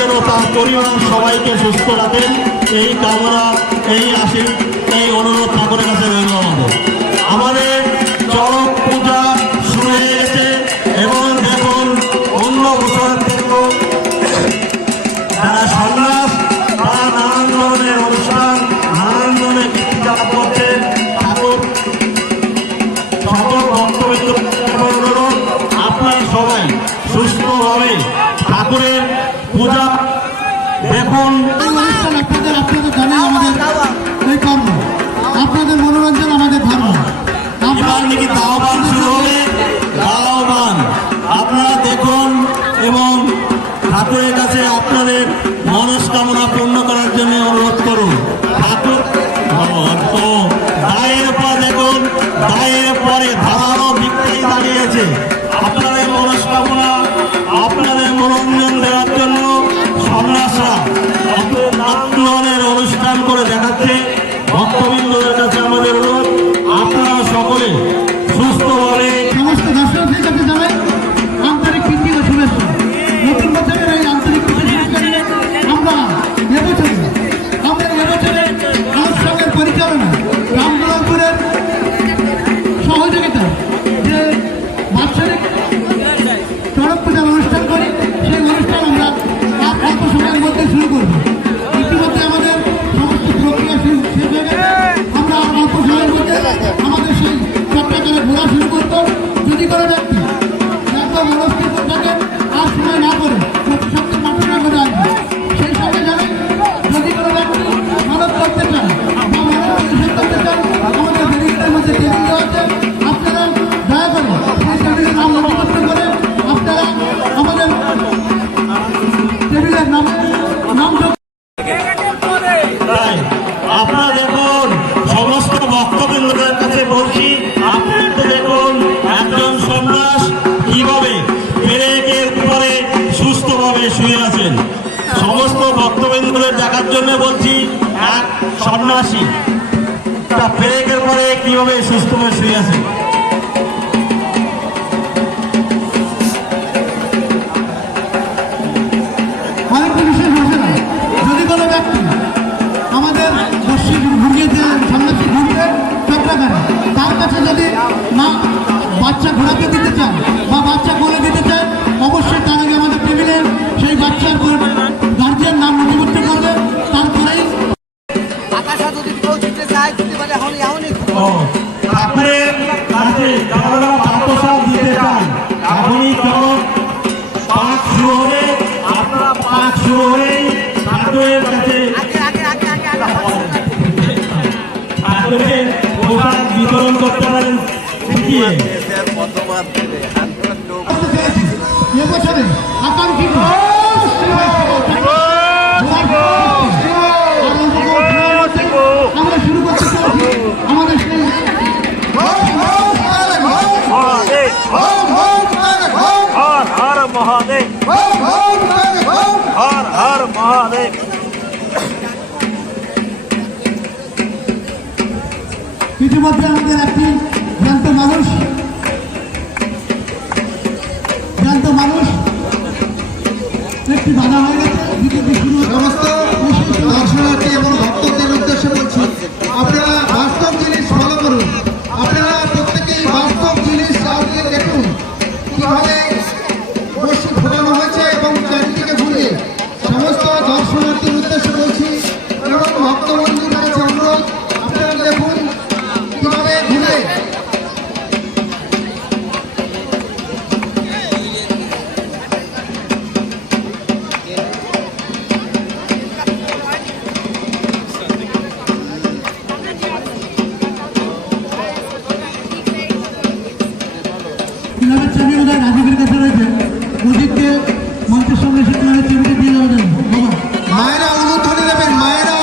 যেন তার পরিবার সবাইকে সুস্থ রাখেন, এই কামনা, এই অনুরোধ ঠাকুরের কাছে রইল। আমাদের চড়ক পূজা শুরু হয়ে গেছে এবং দেখুন অন্য বছরের থেকেও যারা সন্ন্যাস তারা নানান ধরনের অনুষ্ঠান, নানান ধরনের গীতিকার করছেন। ঠাকুর সকল বক্তব্য অনুরোধ আপনারা সবাই সুস্থভাবে ঠাকুরের পূজা দেখুন। আপনাদের জানেন আমাদের এই কর্ম, আপনাদের মনোরঞ্জন আমাদের ধর্ম। এবার নাকি দাওয়ান শুরু হবে, দাওয়ান আপনারা দেখুন এবং ঠাকুরের কাছে আপনাদের মনস্কামনা পূর্ণ করার জন্য অনুরোধ করুন। ঠাকুর দায়ের পর দেখুন, দায়ের পরে ধারালো বিক্রি দাঁড়িয়েছে। আপনাদের মনস্কামনা, আপনাদের মনোরঞ্জন দেওয়ার জন্য সন্ন্যাসরা নানান অনুষ্ঠান করে দেখাচ্ছে। ভক্তবৃন্দদের কাছে আমাদের অনুরোধ, আপনারা সকলে সুস্থভাবে সমস্ত দর্শকদের কাছে জানাই আন্তরিক প্রীতি ও শুভেচ্ছা। নতুন বছরের এই আন্তরিক প্রীতি আমরা এবছরে অনুষ্ঠানের পরিচালনা রামদুলালপুরের সহযোগিতা যে বাৎসরিক চড়ক পূজার অনুষ্ঠান করি, সেই অনুষ্ঠান আমরা অল্প সময়ের মধ্যে শুরু করব। ইতিমধ্যে আমাদের সমস্ত প্রক্রিয়া শেষ হয়ে গেছে। আমরা অল্প সময়ের মধ্যে আমাদের সেই চট্টগ্রামে ঘোরা শুরু করব। যদি কোনো ব্যক্তি একদম মনস্থিত থাকেন আর সময় না করে প্রতি সপ্তাহে মাঠে করে আসবে। সেই সঙ্গে জানেন যদি কোনো ব্যক্তি মানব করতে চান বা মানব পরিষদ করতে চান, আমাদের ব্যারিকেডের মধ্যে টেবিল দেওয়া আছে। আপনারা দয়া করে সেই টেবিলের নাম নথিভুক্ত করে আপনারা আমাদের টেবিলের নাম আপনারা দেখুন। সমস্ত ভক্তবৃন্দদের কাছে বলছি, আপনারা দেখুন একজন সন্ন্যাস কিভাবে পেরেকের উপরে সুস্থভাবে শুয়ে আছেন। সমস্ত ভক্তবৃন্দদের দেখার জন্য বলছি, এক সন্ন্যাসী তা পেরেকের পরে কিভাবে সুস্থভাবে শুয়ে আছেন। আরেকটি বিশেষ ঘোষণা, যদি কোনো ব্যক্তি আমাদের বর্ষি ঘুরিয়ে যে সন্ন্যাসী ঘুরবে চট্টগ্রামে, তার কাছে যদি না বাচ্চা ঘোরাতে দিতে চান বা বাচ্চা কোলে দিতে চান, অবশ্যই তার আগে আমাদের টেবিলের সেই বাচ্চার গার্জিয়ান নাম নথিভুক্ত করবে। তারপরেই ঠাকুরের কাছে যারা পাঠশাল দিতে চান, এখনই কেমন পাঠ শুরু হবে। আপনারা পাঠ শুরু হলেই ঠাকুরের কাছে ঠাকুরের পোশাক বিতরণ করতে পারেন শিখিয়ে। এবছরে আকাঙ্ক্ষিত আমরা শুরু করতে চাইছি আমাদের সেই ইতিমধ্যে আমাদের একটি জ্যান্ত মানুষ একটি বাধা হয়ে গেছে। সমস্ত দর্শনার্থী এবং ভক্তদের উদ্দেশ্যে বলছি, আপনারা বাস্তব জিনিস ফলো করুন। আপনারা প্রত্যেকেই বাস্তব জিনিস আজকে দেখুন কিভাবে বসে ফোটানো হয়েছে এবং চারিদিকে ঘুরে। সমস্ত দর্শনার্থীর উদ্দেশ্যে বলছি এবং ভক্তবন্ধুদের কাছে অনুরোধ, আপনারা দেখুন কিভাবে ঘুরে। ক্লাবের চাবি বোধ হয় রাজীবের কাছে রয়েছে। মসজিদকে মঞ্চের সামনে এসে ক্লাবের চাবিটা দিয়ে দেওয়া যাবে। বাবা মায়েরা উলুধ্বনি দেবেন, মায়েরা